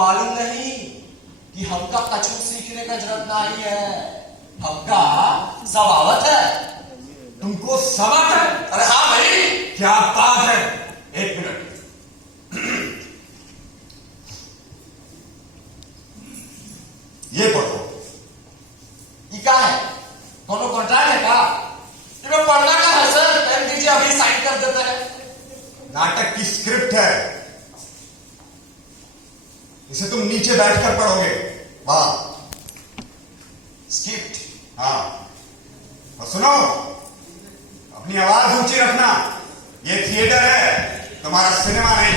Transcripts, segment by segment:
मालूम नहीं कि हमका कछु सीखने का जरूरत नहीं है, हमका सब आवत है। तुमको सबक है? अरे हाँ भाई। क्या बात है, एक मिनट। ये पढ़ो। ये क्या है? कोनो कॉन्ट्रैक्ट है का? इसमें पढ़ना क्या है सर? पेन दीजिए, अभी साइन कर देते हैं। नाटक की स्क्रिप्ट है, इसे तुम नीचे बैठकर पढ़ोगे। वाह। स्क्रिप्ट? हाँ, और सुनो, अपनी आवाज ऊंची रखना। ये थिएटर है, तुम्हारा सिनेमा नहीं।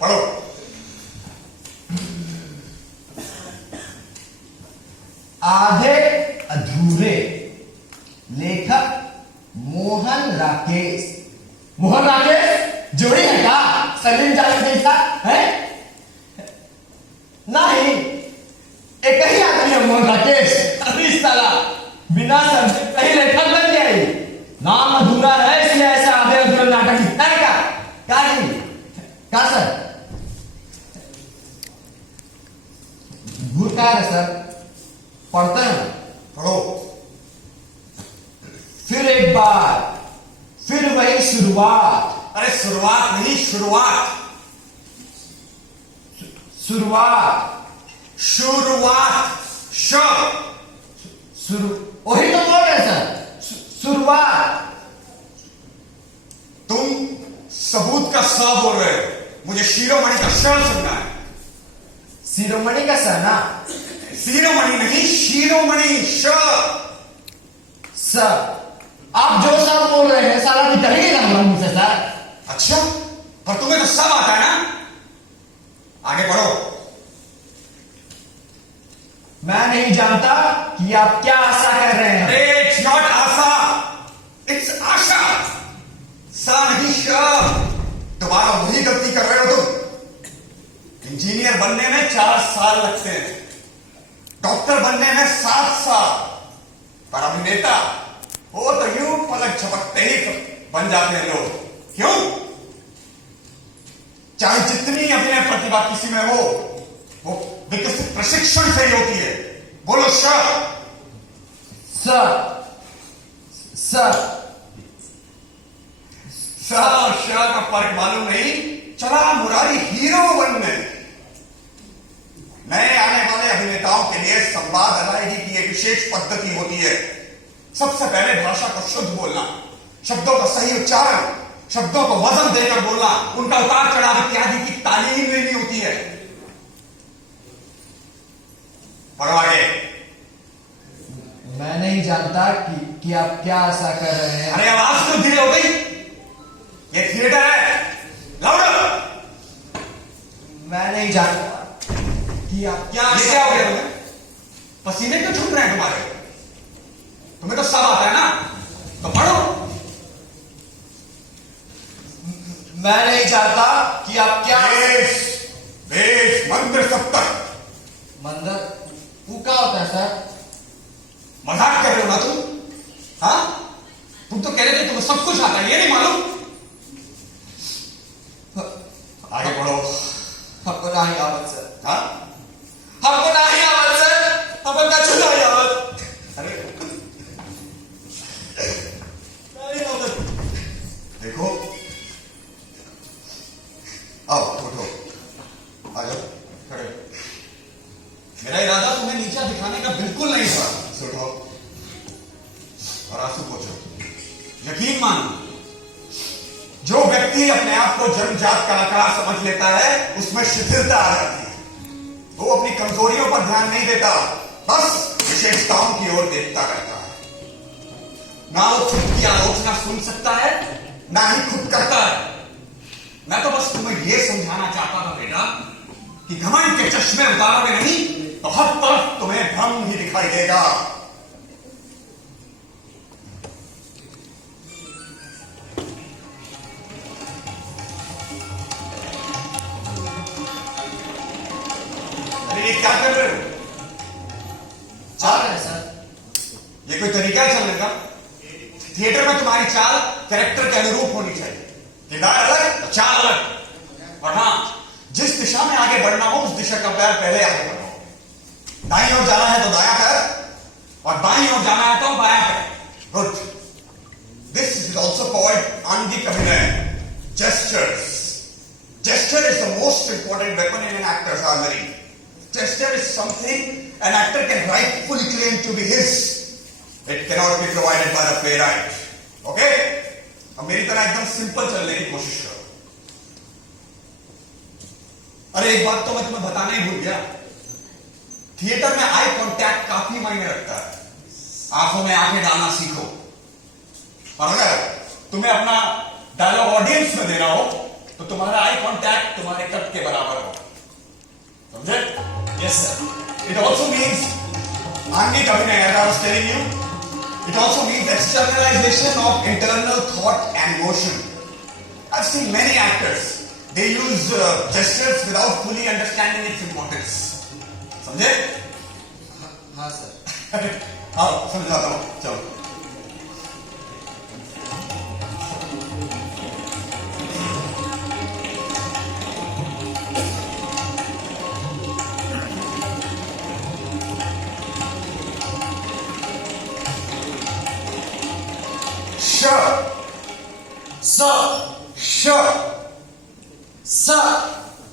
पढ़ो। आधे अधूरे। लेखक मोहन राकेश। मोहन राकेश जोड़ी है क्या? सलीम जावेद जैसा है? नहीं, एक ही आदमी है मोहन राकेश। अभी साला बिना सब्जेक्ट का ही लेखक बन गया ही। नाम अधूरा है इसलिए ऐसा आधे अधूरे नाटक लिखता है क्या? क्या नहीं? क्या सर? भूल क्या है सर? पढ़ते हैं। पढ़ो। फिर एक बार, फिर वही शुरुआत। अरे शुरुआत नहीं, शुरुआत। शुरुआत। शुरुआत। शुरू वही तो बोल रहे सर। शुरुआत। तुम सबूत का स बोल रहे हो, मुझे शिरोमणि का श सुनना है। शिरोमणि का सर ना? शिरोमणि नहीं, शिरोमणि। सर आप जो सर बोल रहे हैं सारा निकलेगी ना हमारे मुंह से सर। अच्छा, पर तुम्हें तो सब आता है ना? आगे बढ़ो। मैं नहीं जानता कि आप क्या आशा कर रहे हैं। अरे इट्स नॉट आशा, इट्स आशा। सा नहीं श। दोबारा वही गलती कर रहे हो तुम। इंजीनियर बनने में 4 साल लगते हैं, डॉक्टर बनने में 7 साल, पर अभिनेता वो तो यूं पलक झपकते ही बन जाते हैं लोग। क्यों? चाहे जितनी अभिनय प्रतिभा किसी में हो, वो विकसित प्रशिक्षण से ही होती है। बोलो सर। सर सर सा और शाह का फर्क मालूम नहीं चला मुरारी हीरो बनने। नए आने वाले अभिनेताओं के लिए संवाद अदायगी की एक विशेष पद्धति होती है। सबसे पहले भाषा को शुद्ध बोलना, शब्दों का सही उच्चारण, शब्दों को वजन देकर बोलना, उनका उतार चढ़ाव इत्यादि की तालीम लेनी होती है। पढ़ो आगे। मैं नहीं जानता कि आप क्या आशा कर रहे हैं। अरे आवाज क्यों धीरे हो गई? ये थिएटर है, लाउडर। मैं नहीं जानता कि आप क्या ये क्या हो गया तुम्हें? पसीने क्यों छूट रहे हैं तुम्हारे? तुम्हें तो सब आता है ना, तो पढ़ो। मैं नहीं जानता कि आप क्या। वेश, वेश, मंत्र सप्तक। मंदिर वो क्या होता है सर? मजाक कर रहे हो ना तुम? हाँ, तुम तो कह रहे थे तुम्हें सब कुछ आता है, ये नहीं मालूम? आगे पढ़ो। हमको नहीं आवत सर। हाँ, हमको नहीं आवत सर, हमको कछु नहीं आवत। अरे नहीं आवत। देखो, आओ उठो, आ जाओ, खड़े। मेरा इरादा तुम्हें नीचा दिखाने का बिल्कुल नहीं था। उठो और आंसू पोंछो। यकीन मानो, जो व्यक्ति अपने आप को जन्मजात कलाकार समझ लेता है, उसमें शिथिलता आ जाती है। वो अपनी कमजोरियों पर ध्यान नहीं देता, बस विशेषताओं की ओर देखता रहता है। ना वो खुद की आलोचना सुन सकता है, ना ही खुद करता है। मैं तो बस तुम्हें यह समझाना चाहता था बेटा कि घमंड के चश्मे उतारोगे नहीं तो हर तरफ तुम्हें भ्रम ही दिखाई देगा। ये क्या कर रहे हो? चल रहे हैं सर। ये कोई तरीका है चलने का? थिएटर में तुम्हारी चाल कैरेक्टर के अनुरूप होनी चाहिए। किरदार अलग, चाल अलग। और हाँ, जिस दिशा में आगे बढ़ना हो उस दिशा का पैर पहले आगे बढ़ाओ। दाईं ओर जाना है तो दायां पैर और बाईं ओर जाना है तो बायां पैर। Good. This is also called आंगिक अभिनय, gestures. Gesture is the most important weapon in an actor's armory. Gesture is something an actor can rightfully claim to be his. It cannot be provided by the playwright. Okay? अब मेरी तरह एकदम simple चलने की कोशिश करो। अरे एक बात तो मैं तुम्हें बताना ही भूल गया, थिएटर में आई कांटेक्ट काफी मायने रखता है। आंखों में आंखें डालना सीखो। और अगर तुम्हें अपना डायलॉग ऑडियंस में देना हो तो तुम्हारा आई कांटेक्ट तुम्हारे कट के बराबर हो। समझे? Yes sir. It also means आंगिक अभिनय, as I was telling you, it also means externalization of internal thought and motion. I've seen many actors, they use gestures without fully understanding its importance. समझे? हाँ sir. हाँ समझाता हूं, चलो।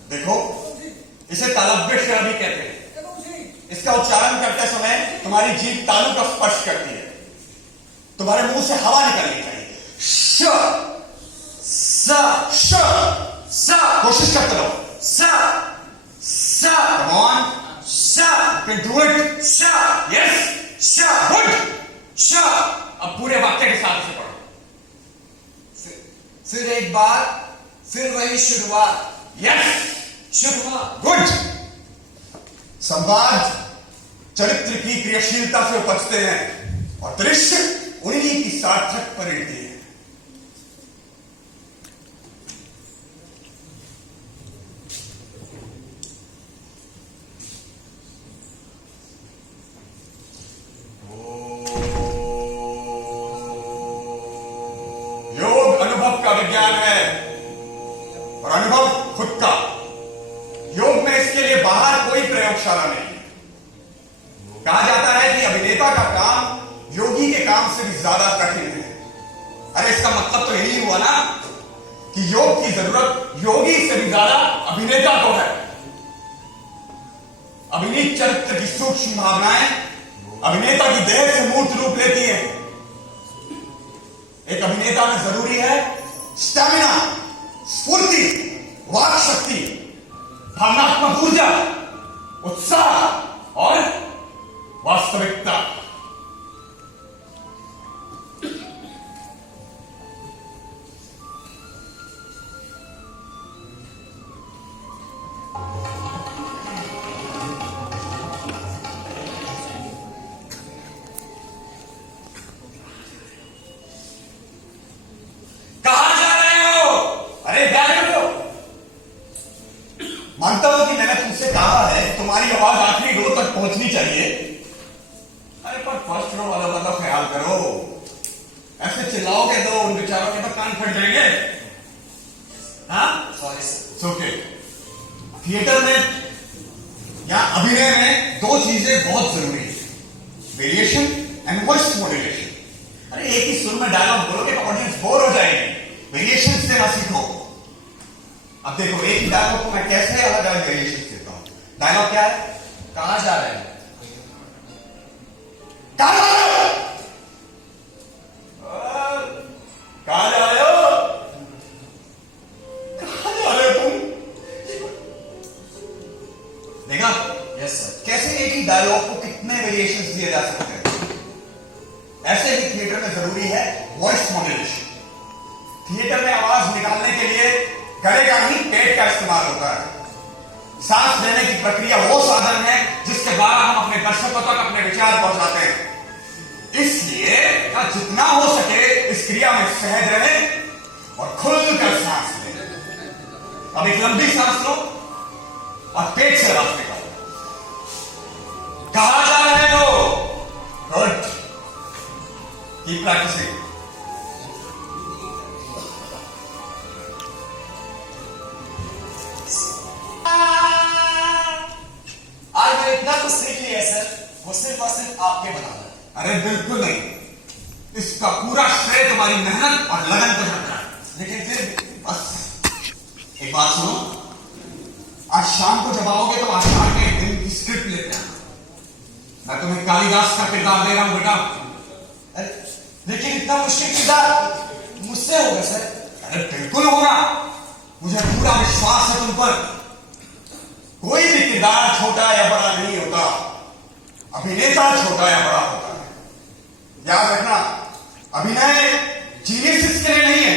देखो, इसे तालव्य श भी कहते हैं। इसका उच्चारण करते समय तुम्हारी जीभ तालु का स्पर्श करती है। तुम्हारे मुंह से हवा निकलनी चाहिए। श स श स कोशिश करते रहो। स स कम ऑन। श कैन डू इट। श यस। श गुड। श अब पूरे वाक्य के साथ से पढ़ो। फिर एक बार, फिर वही शुरुआत। यस शुरुआत। गुड। संवाद चरित्र की क्रियाशीलता से उपजते हैं और दृश्य उन्हीं की सार्थक परिणति है। योग अनुभव का विज्ञान है और अनुभव खुद का। योग में इसके लिए बाहर कोई प्रयोगशाला नहीं। कहा जाता है कि अभिनेता का काम योगी के काम से भी ज्यादा कठिन है। अरे इसका मतलब तो यही हुआ ना कि योग की जरूरत योगी से भी ज्यादा अभिनेता को है। अभिनीत चरित्र की सूक्ष्म भावनाएं अभिनेता की देह से मूर्त रूप लेती है। एक अभिनेता में जरूरी है स्टैमिना, स्फूर्ति, वाक शक्ति, भावनात्मक ऊर्जा, उत्साह और वास्तविकता। मानता हूं कि मैंने तुमसे कहा है तुम्हारी आवाज आखिरी रो तक पहुंचनी चाहिए। अरे पर फर्स्ट रो वालों का तो ख्याल करो। ऐसे चिल्लाओगे तो उन बेचारों के तो कान फट जाएंगे। हाँ sorry sir. It's okay. Theatre में या अभिनय में दो चीजें बहुत जरूरी है, वेरिएशन एंड वॉइस मॉड्यूलेशन। अरे एक ही सुर में डायलॉग बोलोगे तो ऑडियंस बोर हो जाएगी। वेरिएशन देना सीखो। अब देखो एक ही डायलॉग को मैं कैसे अलग अलग वेरिएशन देता हूं। डायलॉग क्या है? कहां जा रहे हैं? कहां जा रहे हो? कहां जा रहे हो? कहां जा रहे हो तुम? देखा? Yes sir. कैसे एक ही डायलॉग को कितने वेरिएशंस दिए जा सकते हैं। ऐसे ही थिएटर में जरूरी है वॉइस मॉड्यूलेशन। थिएटर में आवाज निकालने के लिए गले का ही पेट का इस्तेमाल होता है। सांस लेने की प्रक्रिया वो साधन है जिसके द्वारा हम अपने दर्शकों तक अपने विचार पहुंचाते हैं। इसलिए जितना हो सके इस क्रिया में सहज रहें और खुलकर सांस लें। अब एक लंबी सांस लो और पेट से रास्ते निकालो। कहां जा रहे हो? गुड। Keep practicing. सिर्फ आपके बराबर है। अरे बिल्कुल नहीं, इसका पूरा श्रेय तुम्हारी मेहनत और लगन को जाता है। लेकिन फिर बस एक बात सुनो, आज शाम को जब आओगे तो आसाम में एक दिन की स्क्रिप्ट लेते आना। मैं तुम्हें कालिदास का किरदार दे रहा हूं बेटा। अरे, लेकिन इतना मुश्किल किरदार मुझसे होगा सर। अरे बिल्कुल होगा, मुझे पूरा विश्वास है तुम पर। कोई भी किरदार छोटा या बड़ा नहीं होता, अभिनेता छोटा या बड़ा होता है। याद रखना, अभिनय जीनियस के लिए नहीं है,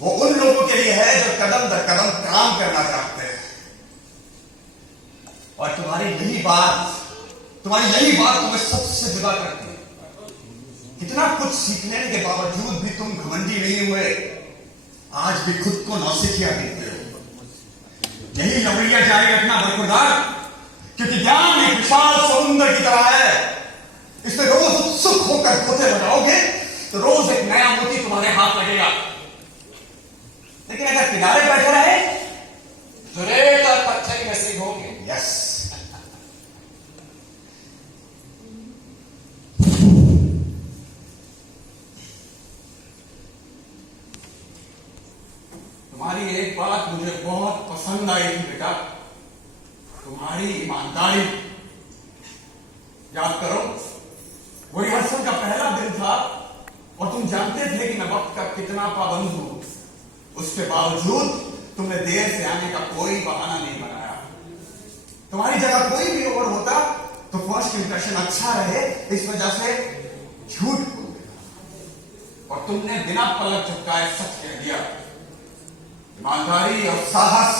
वो उन लोगों के लिए है जो कदम दर कदम काम करना चाहते हैं। और तुम्हारी यही बात तुम्हें सबसे जुदा करती है। कितना कुछ सीख लेने के बावजूद भी तुम घमंडी नहीं हुए, आज भी खुद को नौसिखिया कहते हो। यही लवड़िया जारी रखना बरखुरदार, क्योंकि ज्ञान एक विशाल समुद्र की तरह है। इसमें रोज उत्सुक होकर गोते लगाओगे तो रोज एक नया मोती तुम्हारे हाथ लगेगा। लेकिन अगर किनारे बैठे रहे तो रेत और पत्थर ही नसीब होंगे। यस, तुम्हारी एक बात मुझे बहुत पसंद आई थी बेटा, तुम्हारी ईमानदारी। याद करो, वो रिहर्सल का पहला दिन था और तुम जानते थे कि मैं वक्त का कितना पाबंद हूं। उसके बावजूद तुमने देर से आने का कोई बहाना नहीं बनाया। तुम्हारी जगह कोई भी और होता तो फर्स्ट इंप्रेशन अच्छा रहे इस वजह से झूठ बोल देता, और तुमने बिना पलक झपकाए सच कह दिया। ईमानदारी और साहस,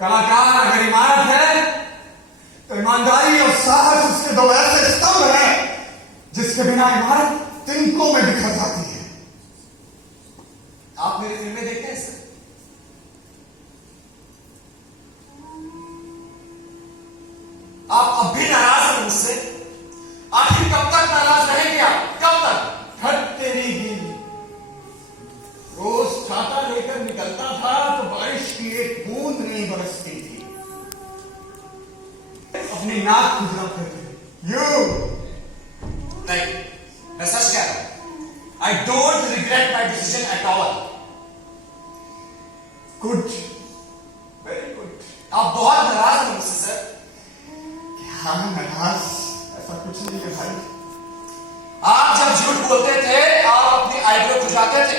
कलाकार अगर इमारत है तो ईमानदारी और साहस उसके दो ऐसे स्तंभ हैं जिसके बिना इमारत तिनकों में बिखर जाती है। आप मेरी फिल्में देखते हैं सर? आप अब भी नाराज हैं मुझसे? आखिर कब तक नाराज रहेंगे आप? कब तक? हट तेरी ही, रोज छाता लेकर निकलता था तो बारिश की एक बूंद नहीं बरसती थी। अपनी नाक खुजला करके यू नहीं, मैं सच कह रहा हूं। I don't regret my decision at all. Good, very good. आप बहुत नाराज हैं मुझसे सर। क्या नाराज? ऐसा कुछ नहीं है भाई। आप जब झूठ बोलते थे आप अपनी आईब्रो खुजाते थे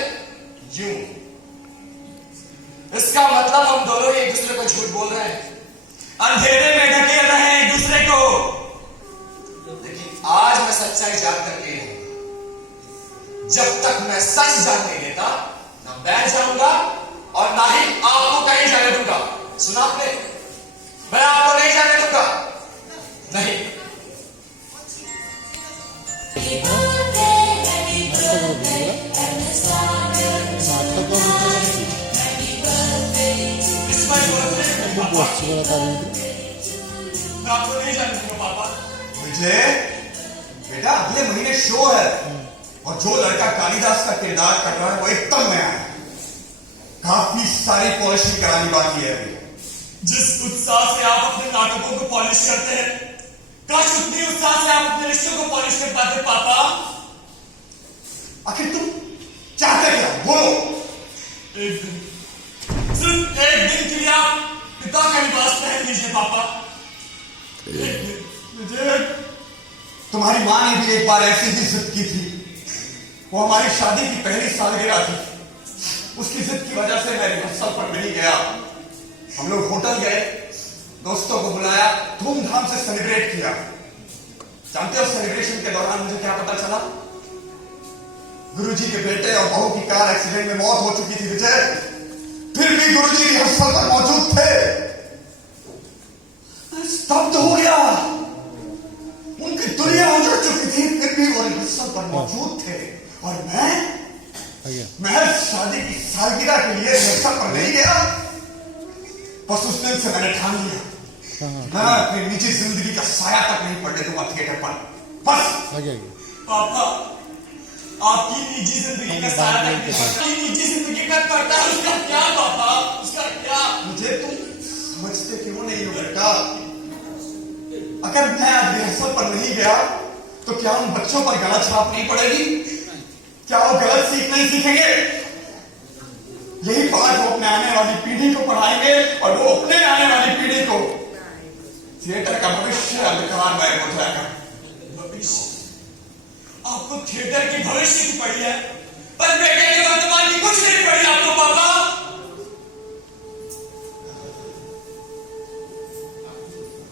यूं। इसका मतलब हम दोनों एक दूसरे को झूठ बोल रहे हैं, अंधेरे में ढकेल रहे हैं एक दूसरे को। लेकिन आज मैं सच्चाई जान करके हूं। जब तक मैं सच जान नहीं लेता, ना मैं जाऊंगा और ना ही आपको कहीं जाने दूंगा। सुना आपने? मैं आपको नहीं जाने दूंगा, नहीं। मैं आपको नहीं जाने दूंगा पापा। मुझे बेटा अगले महीने शो है और जो लड़का कालिदास का किरदार कर रहा है वो एकदम नया है। काफी सारी पॉलिशिंग करानी बाकी है अभी। जिस उत्साह से आप अपने नाटकों को पॉलिश करते हैं, काश उतनी उत्साह से आप अपने रिश्तों को पॉलिश कर पाते पापा। आखिर तुम चाहते क्या? बोलो। एक दिन, सिर्फ एक दिन के लिए आप पिता का लिबास पहन लीजिए पापा। एक दिन मुझे तुम्हारी मां ने भी एक बार ऐसी ही जिद की थी। वो हमारी शादी की पहली सालगिरह थी। उसकी जिद की वजह से मैं रिहर्सल पर नहीं गया। हम लोग होटल गए, दोस्तों को बुलाया, धूमधाम से सेलिब्रेट किया। जानते हो सेलिब्रेशन के दौरान मुझे क्या पता चला? गुरुजी के बेटे और बहू की कार एक्सीडेंट में मौत हो चुकी थी विजय। फिर भी गुरुजी रिहर्सल पर मौजूद थे। स्तब्ध हो गया। उनकी दुनिया उजड़ चुकी थी, फिर भी वो रिहर्सल पर मौजूद थे। और मैं शादी की सालगिरह के लिए रिहर्सल पर नहीं गया। बस उस दिन से मैंने ठान लिया मैं अपनी निजी जिंदगी का साया तक नहीं पड़ने दूंगा थिएटर पर। बस। पापा, आपकी निजी जिंदगी का सारा निजी जिंदगी का करता है, उसका क्या पापा? उसका क्या? मुझे तुम समझते क्यों नहीं हो बेटा? अगर मैं आज रिहर्सल पर नहीं गया तो क्या उन बच्चों पर गलत छाप नहीं पड़ेगी? क्या वो गलत सीख नहीं सीखेंगे? यही पाठ वो अपने आने वाली पीढ़ी को पढ़ाएंगे और वो अपने आने वाली पीढ़ी को थिएटर का भविष्य अंधकारमय हो जाएगा। भविष्य? आपको थिएटर की भविष्य की पड़ी है, पर बेटे के वर्तमान की कुछ नहीं पड़ी आपको पापा।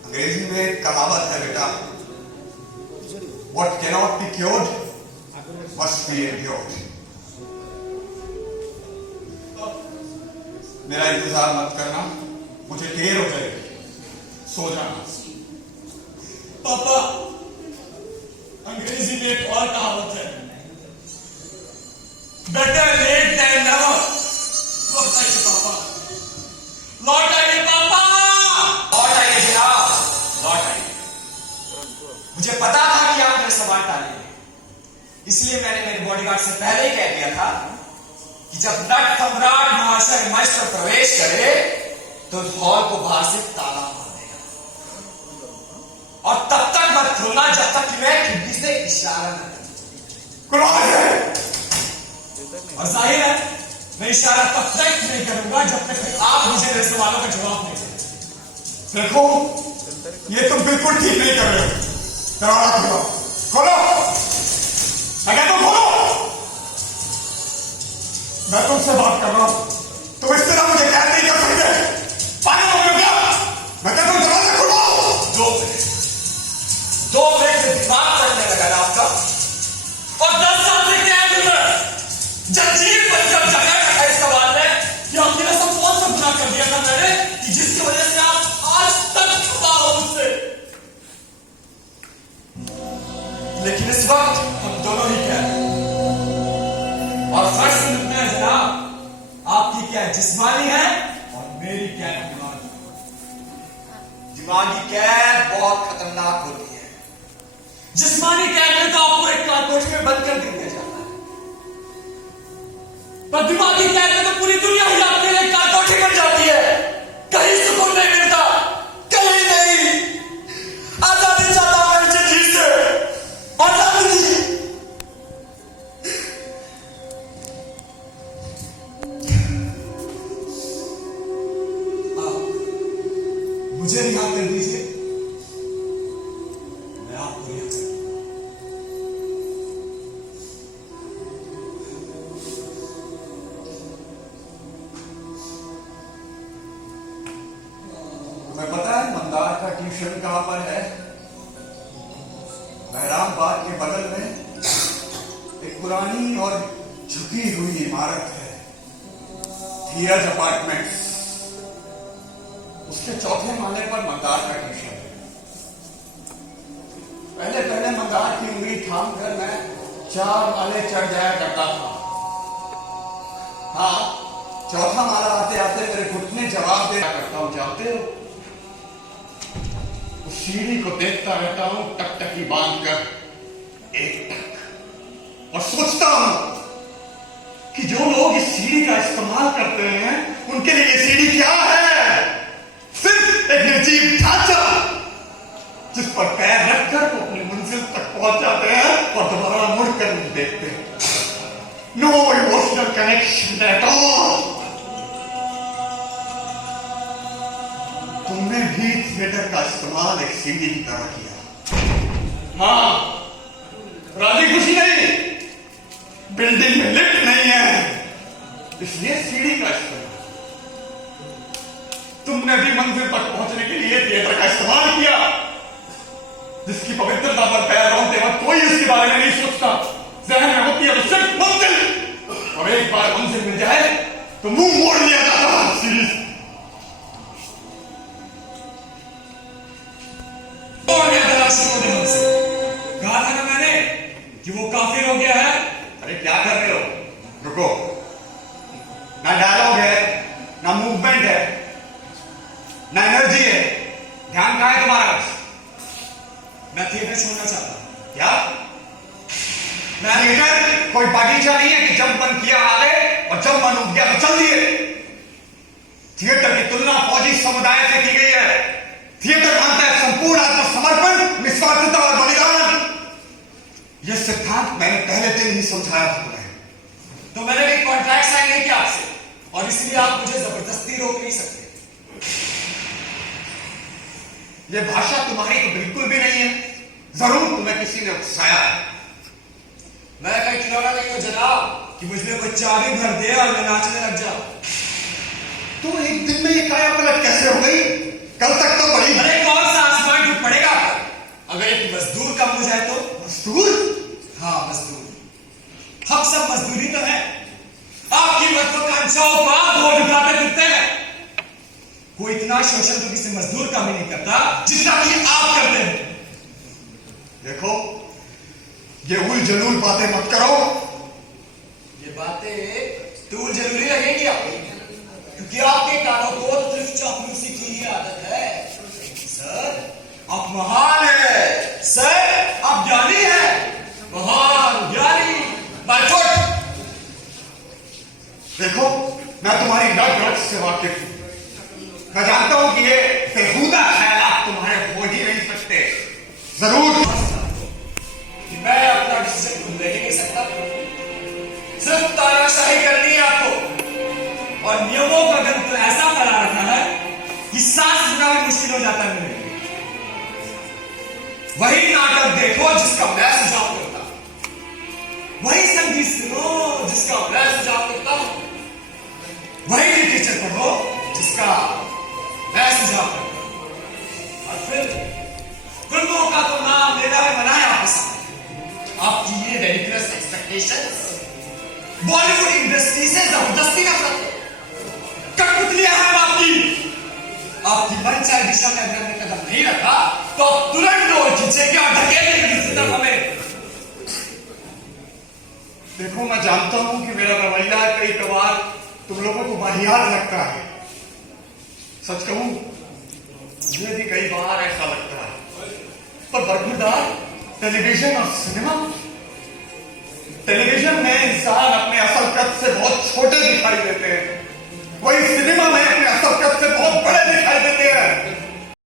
अंग्रेजी में एक कहावत है बेटा, What cannot be cured must be endured। मेरा इंतजार मत करना, मुझे देर हो जाएगी, सो जाना। पापा, अंग्रेजी में एक और कहावत है, बेटर लेट देन नेवर। लौट आइए पापा, लौट आइए पापा, लौट आइए जनाब, लौट आइए। मुझे पता था कि आप मेरे सवाल टालेंगे, इसलिए मैंने मेरे बॉडीगार्ड से पहले ही कह दिया था कि जब नट सम्राट महाशय मंच पर प्रवेश करे तो हॉल को बाहर से ताला मार देगा, और तब तक मत खोलना जब तक कि मैं खिड़की से इशारा न करूं। और जाहिर है मैं इशारा तब तक नहीं करूंगा जब तक कि आप मुझे मेरे सवालों का जवाब नहीं देते। देखो, ये तुम बिल्कुल ठीक नहीं कर रहे हो। दरवाजा खोलो, खोलो, मैं कहता हूं खोलो। मैं तुमसे बात कर रहा हूं, तुम इस तरह मुझे कैद नहीं कर सकते। पागल हो गए क्या? मैं कहता हूं दरवाजा खोलो। 2 मिनट से दिमाग चलने लगा ना आपका, और 10 साल से कैद हूं मैं। जंजीर बनकर जगह रखा इस सवाल में कि आपके लिए सब कौन सा गुनाह कर दिया था मैंने कि जिसकी वजह से आप आज तक छुपा हो मुझसे। लेकिन इस वक्त हम दोनों ही कैद हैं, और फर्ज समझते हैं जनाब, आपकी कैद जिस्मानी है और मेरी कैद दिमागी। दिमागी कैद बहुत खतरनाक होती है। जिस्मानी कैद में तो आपको एक कोठरी में बंद कर दिया जाता है, पर दिमागी कैद में तो पूरी दुनिया ही आपके लिए कोठरी बन जाती है। कहीं सुकून नहीं मिलता, कहीं नहीं। आजादी चाहता हूं मैं जिंदगी से, आजादी। मुझे रिहा कर दीजिए, मैं आपको रिहा कर दूंगा। तुम्हें पता है मंदार का ट्यूशन कहां पर है? बहराम बाग के बगल में एक पुरानी और झुकी हुई इमारत है, थियर्स अपार्टमेंट्स। उसके चौथे माले पर मंदार का ट्यूशन है। पहले पहले मंदार की उम्मीद थाम कर मैं 4 माले चढ़ जाया करता था। हाँ, चौथा माला आते आते मेरे घुटने जवाब दे करता हूं, जानते हो? उस सीढ़ी को देखता रहता हूं टकटकी बांध कर एक टक, और सोचता हूं कि जो लोग इस सीढ़ी का इस्तेमाल करते हैं उनके लिए ये सीढ़ी क्या है? सिर्फ एक निर्जीव ढांचा जिस पर पैर रखकर वो अपनी मंजिल तक पहुंच जाते हैं और दोबारा मुड़कर नहीं देखते। No emotional connection at all. तुमने भी थिएटर का इस्तेमाल एक सीढ़ी की तरह किया। हाँ, राजी खुशी नहीं, बिल्डिंग में लिफ्ट नहीं है, इसलिए सीढ़ी का इस्तेमाल। तुमने भी मंजिल तक पहुंचने के लिए थिएटर का इस्तेमाल किया, जिसकी पवित्रता पर पैर रखते वक्त कोई उसके बारे में नहीं सोचता। जहन में होती है तो सिर्फ मंजिल, और एक बार मंजिल मिल जाए तो मुंह मोड़ लिया जाता है सीरीज। हमसे कहा था ना मैंने कि वो काफिर हो गया है। अरे क्या कर रहे हो? रुको, ना डायलॉग है, ना मूवमेंट है, ना एनर्जी है। ध्यान कहां है तुम्हारा? मैं थिएटर छोड़ना चाहता हूं। क्या? मैं थिएटर कोई बगीचा नहीं है कि जब मन किया आ गए और जब मन उठ गया तो चल दिए। थिएटर की तुलना फौजी समुदाय से की गई है। थिएटर मानता है संपूर्ण आत्मसमर्पण, निस्वार्थता और बलिदान। यह सिद्धांत मैंने पहले दिन ही समझाया था तुम्हें। तो मैंने भी कॉन्ट्रैक्ट साइन नहीं किया आपसे, और इसलिए आप मुझे जबरदस्ती रोक नहीं सकते। यह भाषा तुम्हारी तो बिल्कुल भी नहीं है। जरूर तुम्हें किसी ने उकसाया है। मैं कहीं खिलौना नहीं हूं जनाब कि मुझे कोई चाबी भर दे और मैं नाचने लग जाऊं। तो एक दिन में ये काया पलट कैसे हो गई? कल तक तो बड़ी। अरे कौन सा आसमान टूट पड़ेगा अगर एक मजदूर कम हो जाए तो? मजदूर? हाँ मजदूर। हम सब मजदूरी तो है। आपकी महत्वाकांक्षाओं को आप वोट उठाते फिरते हैं। कोई इतना शोषण तो किसी मजदूर का भी नहीं करता जितना कि आप करते हैं। देखो, ये उल जलूल बातें मत करो। ये बातें तूल जरूरी लगेगी आपको, क्योंकि आपके कानों को सिर्फ चापलूसी की ही आदत है। सर आप महान है, सर आप ज्ञानी है, महान ज्ञानी। देखो, मैं तुम्हारी रग रग से वाकिफ हूं। मैं जानता हूं कि ये बेहुदा ख्यालात तुम्हारे हो ही नहीं सकते। जरूर मैं अपना डिसीजन खुद ले ही नहीं सकता। सिर्फ तानाशाही करनी है आपको, और नियमों का गंत्र ऐसा फैला रखा है कि सांस लेना भी मुश्किल हो जाता है मेरे लिए। वही नाटक देखो जिसका मैं सुझाव करता हूं, वही संगीत सुनो जिसका मैं सुझाव करता हूं, वही लिटरेचर पढ़ो जिसका मैं सुझाव करता हूं। और फिर फिल्मों का तो नाम लेना भी मना है आपके सामने। आपकी ये रेडिकुलस एक्सपेक्टेशंस बॉलीवुड इंडस्ट्री से जबरदस्ती नफरत, कठपुतलियां हैं आपकी मनचाही दिशा में अगर हमने कदम नहीं रखा तो आप तुरंत डोर खींचेंगे और धकेलेंगे किसी तरफ हमें। देखो, मैं जानता हूं कि मेरा रवैया कई कबार तुम लोगों को वाहियात लगता है। सच कहूं, मुझे भी कई बार ऐसा लगता है। पर बरखुरदार, टेलीविजन और सिनेमा, टेलीविजन में इंसान अपने असल कद से बहुत छोटे दिखाई देते हैं, वही सिनेमा में अपने असल कद से बहुत बड़े दिखाई देते हैं।